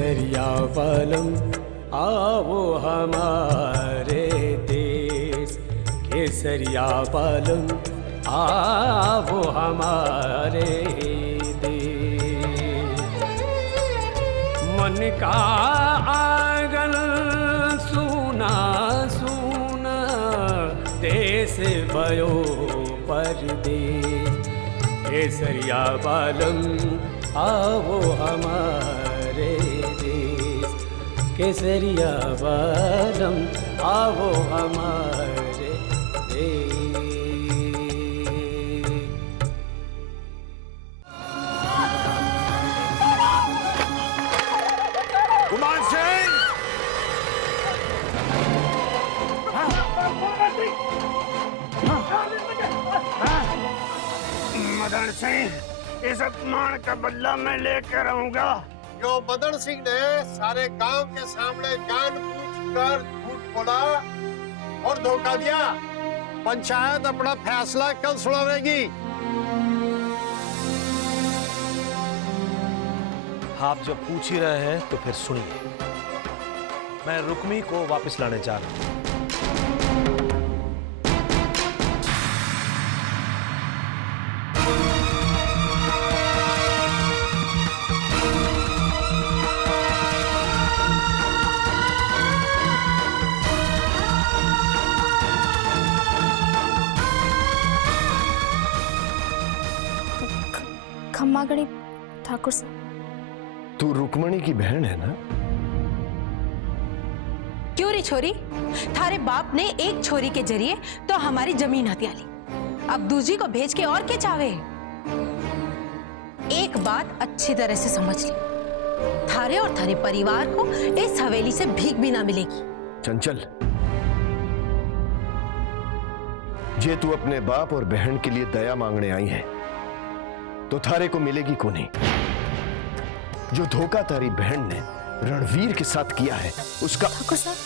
केसरिया बालम आओ हमारे देश, केसरिया बालम आओ हमारे देश। मन का आंगन सूना सूना, देश भयो परदेश। केसरिया बालम आओ हमारे देश, केसरिया बालम आओ हमारे देश। गुमान सिंह! मदन सिंह, इस अपमान का बदला मैं लेकर आऊंगा। जो मदन सिंह ने सारे गांव के सामने जानबूझकर झूठ बोला और धोखा दिया, पंचायत अपना फैसला कल सुनावेगी। आप जब पूछ ही रहे हैं तो फिर सुनिए। मैं रुक्मी को वापस लाने जा रहा हूं। खम्मा गणी ठाकुर साहब। तू रुक्मणी की बहन है ना? क्यों री छोरी, थारे बाप ने एक छोरी के जरिए तो हमारी जमीन हथिया ली, अब दूसरी को भेज के और क्या चाहे। एक बात अच्छी तरह से समझ ली, थारे और थारे परिवार को इस हवेली से भीख भी ना मिलेगी। चंचल, ये तू अपने बाप और बहन के लिए दया मांगने आई है तो थारे को मिलेगी को नहीं। जो धोखा तारी बहन ने रणवीर के साथ किया है उसका। ठाकुर साहब,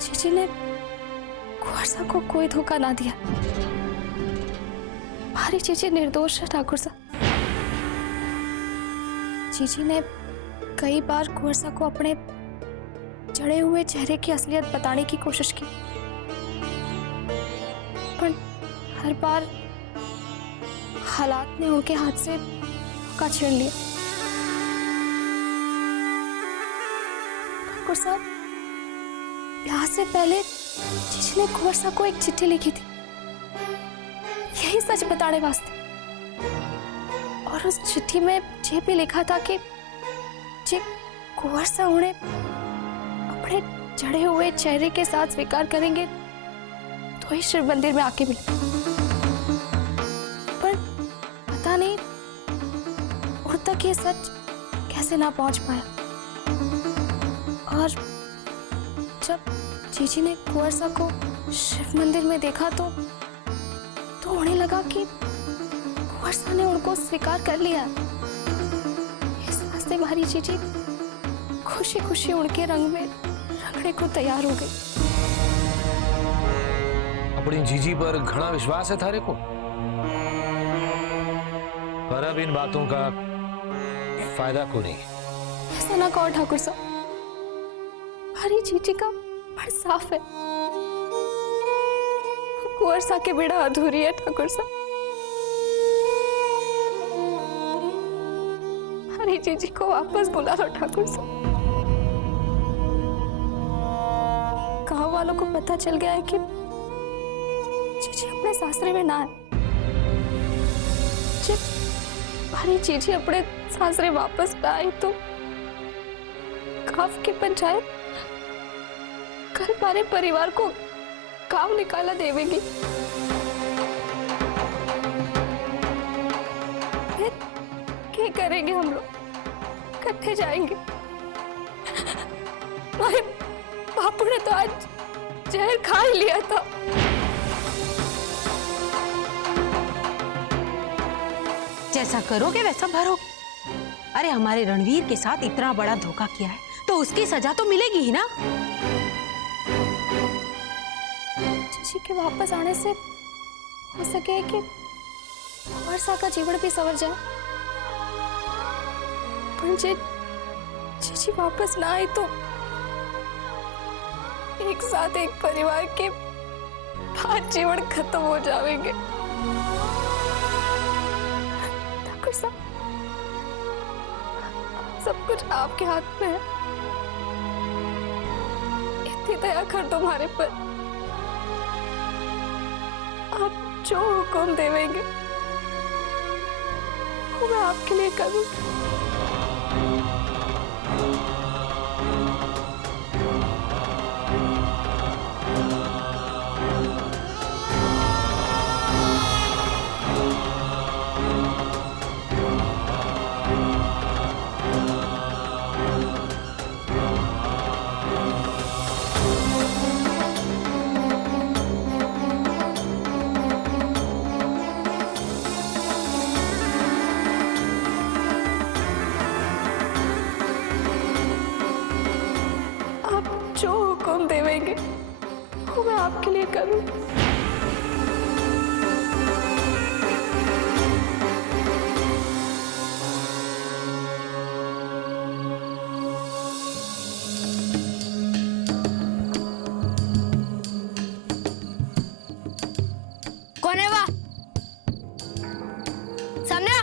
जीजी ने कुंवर साहब को कोई धोखा ना दिया। हमारी जीजी निर्दोष है ठाकुर साहब। जीजी ने कई बार कुंवर साहब को अपने जड़े हुए चेहरे की असलियत बताने की कोशिश की, पर हर बार हालात ने उनके हाथ से धोखा छीन लिया। ठाकुर साहब, ब्याह से पहले जीजी ने कुंवर साहब को एक चिट्ठी लिखी थी, यही सच बताने वास्ते। और उस चिट्ठी में ये भी लिखा था कि जे कुंवर साहब उन्हें अपने जड़े हुए चेहरे के साथ स्वीकार करेंगे तो ही शिव मंदिर में आके मिले। पर पता नहीं उन तक ये सच कैसे ना पहुंच पाया। और जब जीजी ने कुंवर साहब को शिव मंदिर में देखा तो उन्हें लगा कि कुंवर साहब ने उनको स्वीकार कर लिया। इस वास्ते हमारी जीजी खुशी खुशी उनके रंग में रंगने को तैयार हो गई। अपनी जीजी पर घना विश्वास है थारे को, पर अब इन बातों का फायदा को नहीं। ऐसा ना कहो ठाकुर साहब, हमारी जीजी का मन साफ है। कुंवर साहब के बेड़ा अधूरी है ठाकुर साहब। हमारी जीजी को वापस बुला लो ठाकुर साहब। गांव वालों को पता चल गया है कि जीजी अपने सासरे में ना है। जब हमारी जीजी अपने सासरे वापस पे आई तो गांव की पंचायत कल हमारे परिवार को गांव निकाला देवेगी। फिर क्या करेंगे हम लोग? कट्ठे जाएंगे। हमारे बापू ने तो आज जहर खा ही लिया था। जैसा करोगे वैसा भरोगे। अरे हमारे रणवीर के साथ इतना बड़ा धोखा किया है तो उसकी सजा तो मिलेगी ही ना। जीजी के वापस आने से हो सके कि वर्षा का जीवन भी संवर जाए। पर जीजी वापस ना आई तो एक साथ एक परिवार के 5 जीवन खत्म हो जाएंगे। ठाकुर साहब, सब कुछ आपके हाथ में है। इतनी दया कर दो हमारे पर। आप जो हुक्म देवेंगे वो मैं आपके लिए करूँ। जो हुक्म देवेंगे वो मैं आपके लिए करूँ। कौन है वह? सामने आ।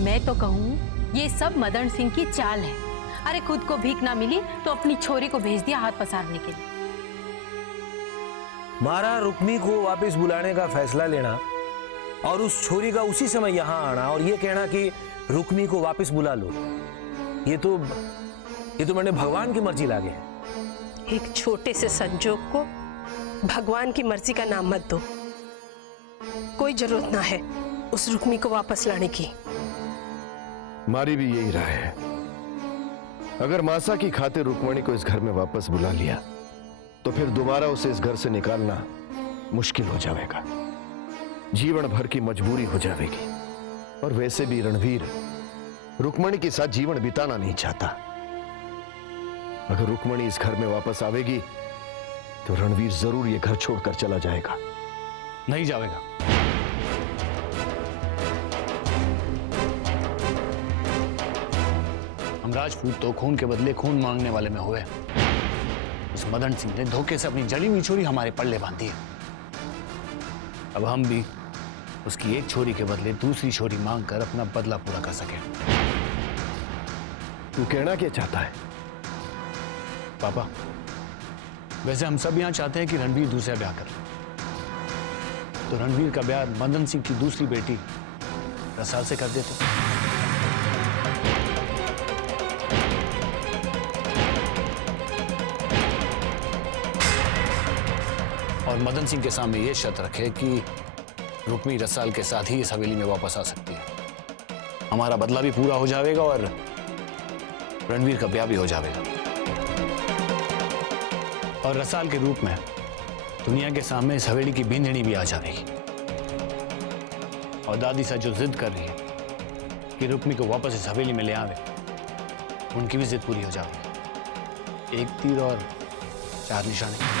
मैं तो कहूँ ये सब मदन सिंह की चाल है। अरे खुद को भीख ना मिली तो अपनी छोरी को भेज दिया हाथ पसारने के लिए। मारा रुक्मी को वापस बुलाने का फैसला लेना और उस छोरी का उसी समय यहाँ आना और ये कहना कि रुक्मी को वापस बुला लो, ये तो मैंने भगवान की मर्जी लागे है। एक छोटे से संजोग को भगवान की मर्जी का नाम मत दो। कोई जरूरत ना है उस रुक्मी को वापस लाने की। हमारी भी यही राय है। अगर मासा की खातिर रुक्मणी को इस घर में वापस बुला लिया तो फिर दोबारा उसे इस घर से निकालना मुश्किल हो जाएगा, जीवन भर की मजबूरी हो जाएगी। और वैसे भी रणवीर रुक्मणी के साथ जीवन बिताना नहीं चाहता। अगर रुक्मणी इस घर में वापस आवेगी तो रणवीर जरूर ये घर छोड़कर चला जाएगा। नहीं जाएगा। हम राजपूत तो खून के बदले खून मांगने वाले में हुए। उस मदन सिंह ने धोखे से अपनी जड़ी हुई छोरी हमारे पल्ले बांधी है। अब हम भी उसकी एक छोरी के बदले दूसरी छोरी मांगकर अपना बदला पूरा कर सके। तू कहना क्या चाहता है? पापा, वैसे हम सब यहां चाहते हैं कि रणवीर दूसरा ब्याह करे, तो रणवीर का ब्याह मदन सिंह की दूसरी बेटी रसाल से कर देते। और मदन सिंह के सामने ये शर्त रखे कि रुक्मी रसाल के साथ ही इस हवेली में वापस आ सकती है। हमारा बदला भी पूरा हो जाएगा और रणवीर का ब्याह भी हो जाएगा। और रसाल के रूप में दुनिया के सामने इस हवेली की बींदनी भी आ जाएगी। और दादी सा जो जिद कर रही है कि रुक्मी को वापस इस हवेली में ले आवे, उनकी भी जिद पूरी हो जाएगी। एक तीर और 4 निशाने।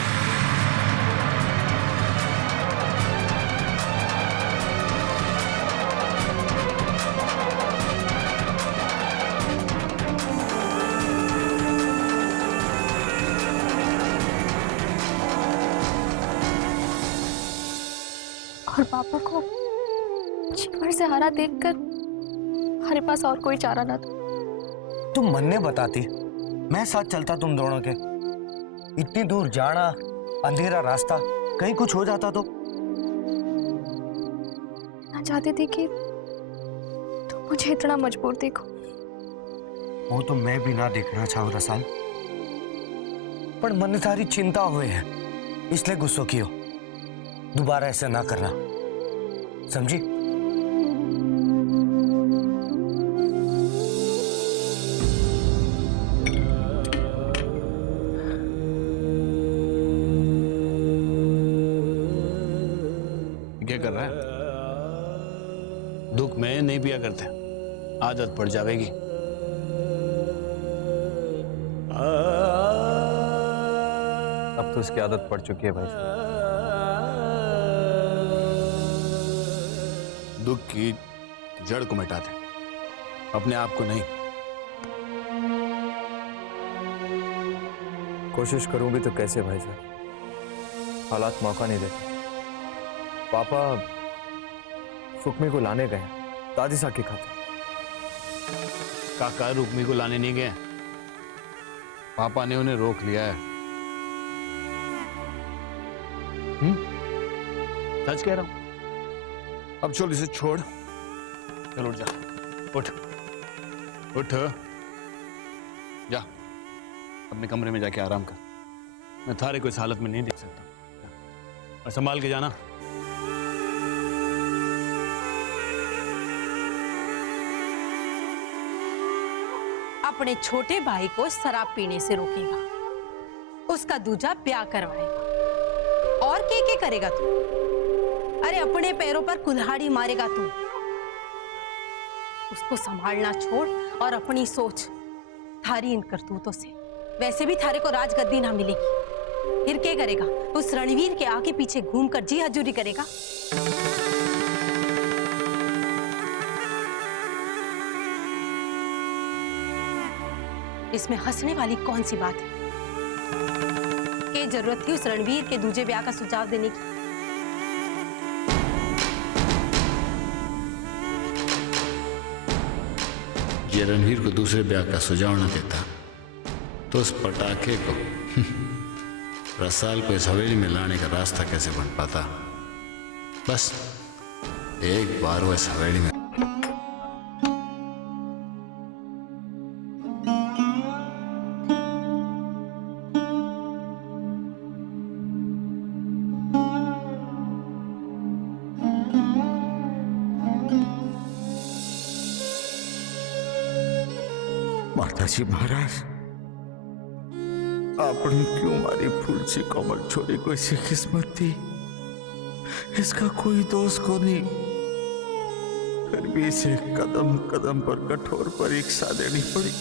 और पापा को जीवन से हारा देखकर हमारे पास और कोई चारा ना था। तुम मन ने बताती, मैं साथ चलता तुम दोनों के। इतनी दूर जाना, अंधेरा रास्ता, कहीं कुछ हो जाता तो। ना चाहती थी कि तुम मुझे इतना मजबूर देखो। वो तो मैं भी ना देखना चाहूँ रसाल, पर मन सारी चिंता हुए है, इसलिए गुस्सो कियो। दोबारा ऐसा ना करना, समझी? क्या कर रहा है? दुख में नहीं पिया करते, आदत पड़ जाएगी। अब तो इसकी आदत पड़ चुकी है भाई साहब। दुख की जड़ को मिटाते, अपने आप को नहीं। कोशिश करूं भी तो कैसे भाई साहब, हालात मौका नहीं देते। पापा रुक्मी को लाने गए दादी साहब की खातिर। काका रुक्मी को लाने नहीं गए, पापा ने उन्हें रोक लिया है। सच कह रहा हूं। अब चल इसे छोड़, चल उठ जा, उठ उठ जा, अपने कमरे में जाके आराम कर। मैं थारे को इस हालत में नहीं देख सकता, और संभाल के जाना। अपने छोटे भाई को शराब पीने से रोकेगा, उसका दूजा ब्याह करवाएगा, और क्या करेगा तू? अरे अपने पैरों पर कुल्हाड़ी मारेगा तू। उसको संभालना छोड़ और अपनी सोच थारी इन करतूतों से। वैसे भी थारे को राजगद्दी ना मिलेगी, फिर क्या करेगा? उस रणवीर के आगे पीछे घूमकर जी हजूरी करेगा। इसमें हंसने वाली कौन सी बात है? क्या जरूरत थी उस रणवीर के दूजे ब्याह का सुझाव देने की? ये रणवीर को दूसरे ब्याह का सुझाव न देता तो उस पटाखे को रसाल को इस हवेली में लाने का रास्ता कैसे बन पाता? बस एक बार वो इस हवेली में माताजी महाराज, आपने क्यों मारी फूल सी कोमल छोरी को ऐसी किस्मत दी? इसका कोई दोष को नहीं, फिर भी इसे कदम कदम पर कठोर परीक्षा देनी पड़ी।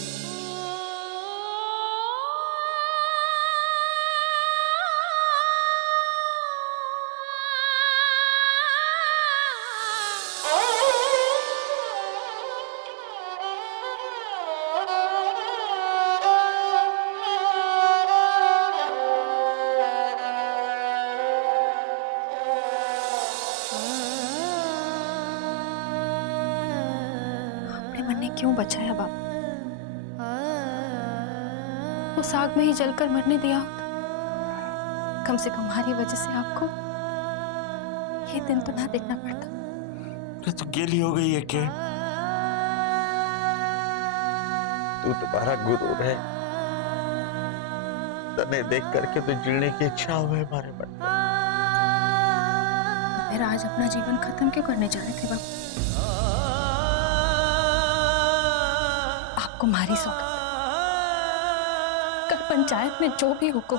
मैंने क्यों बचाया बाबा? उस आग में ही जलकर मरने दिया होता, कम से कम हमारी वजह से आपको ये दिन तो ना देखना पड़ता। तो गेली हो गई है क्या? तू तुम्हारा गुरु है, तने देख करके तो जीने की इच्छा हुई हमारे मन में। तो फिर आज अपना जीवन खत्म क्यों करने जा रहे थे बाबा? आपको मारी सौगात, कल पंचायत में जो भी हुक्म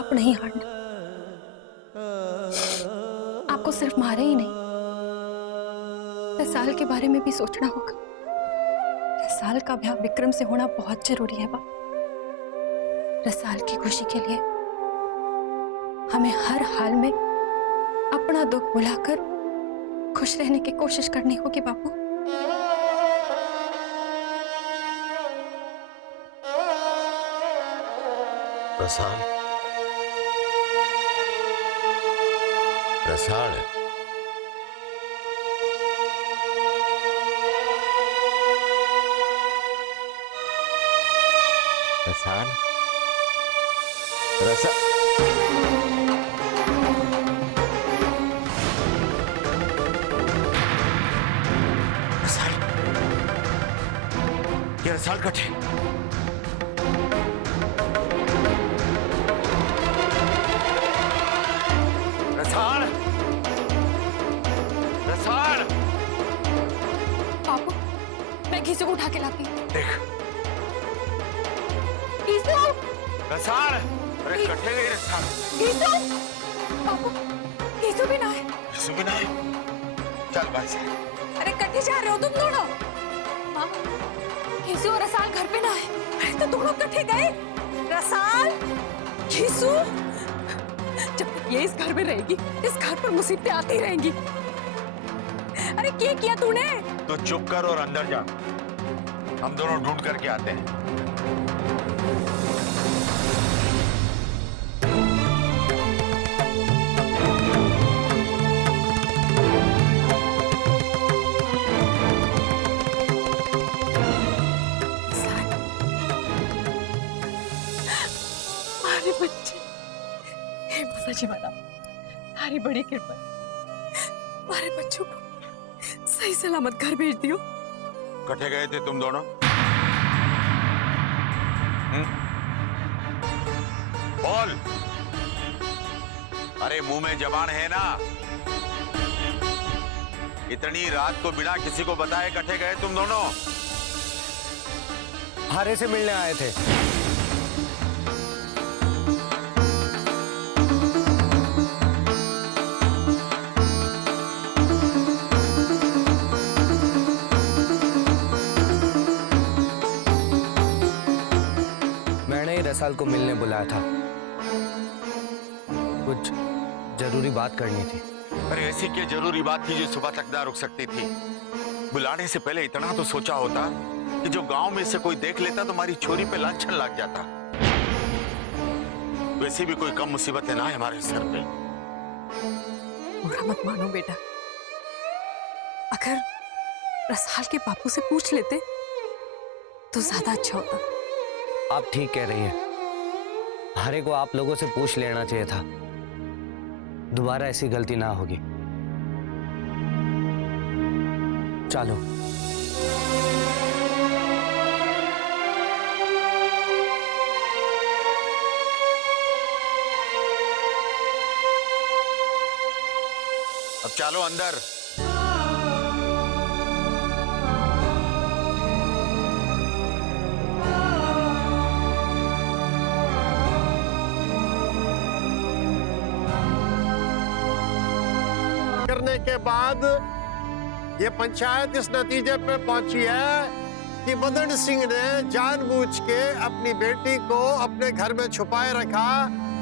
आप नहीं हारना। आपको सिर्फ मारे ही नहीं, रसाल के बारे में भी सोचना होगा। रसाल का ब्याह विक्रम से होना बहुत जरूरी है बाबा। रसाल की खुशी के लिए हमें हर हाल में अपना दुख भुलाकर खुश रहने की कोशिश करनी होगी बाबू। रसाल, रसाल रसाल, रसाल, रसाल, ये रसाल कटे। रसाल, रसाल, बाबू, मैं घीसू को उठा के लाती हूँ। देख घीसू, रसाल, अरे कटे गई रसाल। घीसू। बापू केसु भी ना है। केसु भी ना है? चल भाई साहब। अरे कट्ठे जा रहे हो तुम दोनों? माँ, केसु और रसाल घर पे ना है। अरे तो दोनों कट्ठे गए? रसाल, केसु, जब तक ये इस घर में रहेगी, इस घर पर मुसीबतें आती रहेंगी। अरे क्या किया तूने? तो चुप कर और अंदर जा, हम दोनों ढूंढ करके आते हैं। अरे बच्चे, हे माता जी वाला, तारी बड़ी कृपा, हमारे बच्चों को सही सलामत घर भेज दियो। कट्ठे गए थे तुम दोनों? बोल। अरे मुंह में जबान है ना? इतनी रात को बिना किसी को बताए कट्ठे गए तुम दोनों? हारे से मिलने आए थे। रसाल को मिलने बुलाया था, कुछ जरूरी बात करनी थी। अरे ऐसी क्या जरूरी बात थी जो सुबह तक ना रुक सकती थी? बुलाने से पहले इतना तो सोचा होता कि जो गांव में से कोई देख लेता तो हमारी छोरी पे लांछन लग जाता। वैसे भी कोई कम मुसीबत है ना हमारे सर पे। बुरा मत मानो बेटा, अगर रसाल के बापू से पूछ लेते तो ज्यादा अच्छा होता। आप ठीक कह रही हैं। हरे को आप लोगों से पूछ लेना चाहिए था, दोबारा ऐसी गलती ना होगी। चलो। अब चलो अंदर। करने के बाद ये पंचायत इस नतीजे पे पहुंची है कि मदन सिंह ने जानबूझ के अपनी बेटी को अपने घर में छुपाए रखा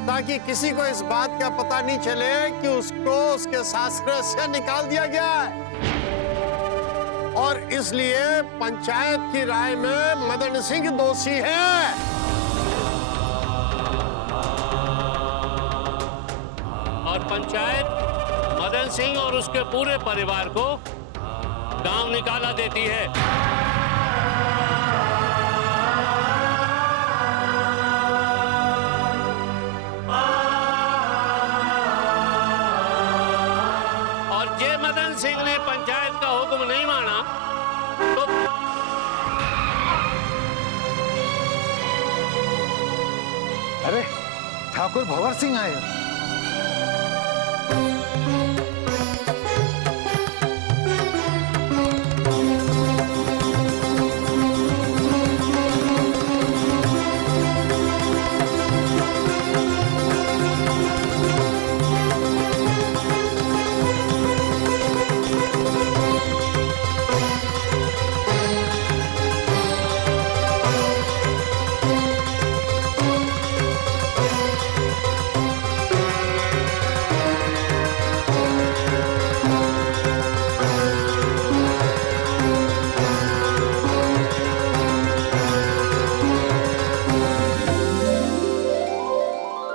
ताकि किसी को इस बात का पता नहीं चले कि उसको उसके सासरे से निकाल दिया गया है। और इसलिए पंचायत की राय में मदन सिंह दोषी है। और पंचायत मदन सिंह और उसके पूरे परिवार को गांव निकाला देती है। और जे मदन सिंह ने पंचायत का हुक्म नहीं माना तो अरे ठाकुर भंवर सिंह आए।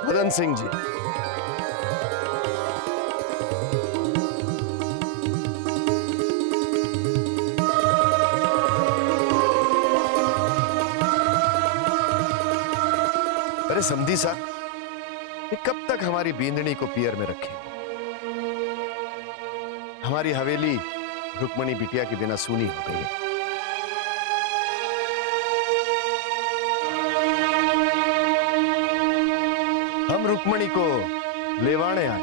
मदन सिंह जी, अरे समधी साहब, ये कब तक हमारी बींदनी को पियर में रखें? हमारी हवेली रुक्मणी बिटिया के बिना सूनी हो गई है। हम रुक्मणी को लेवाने आए,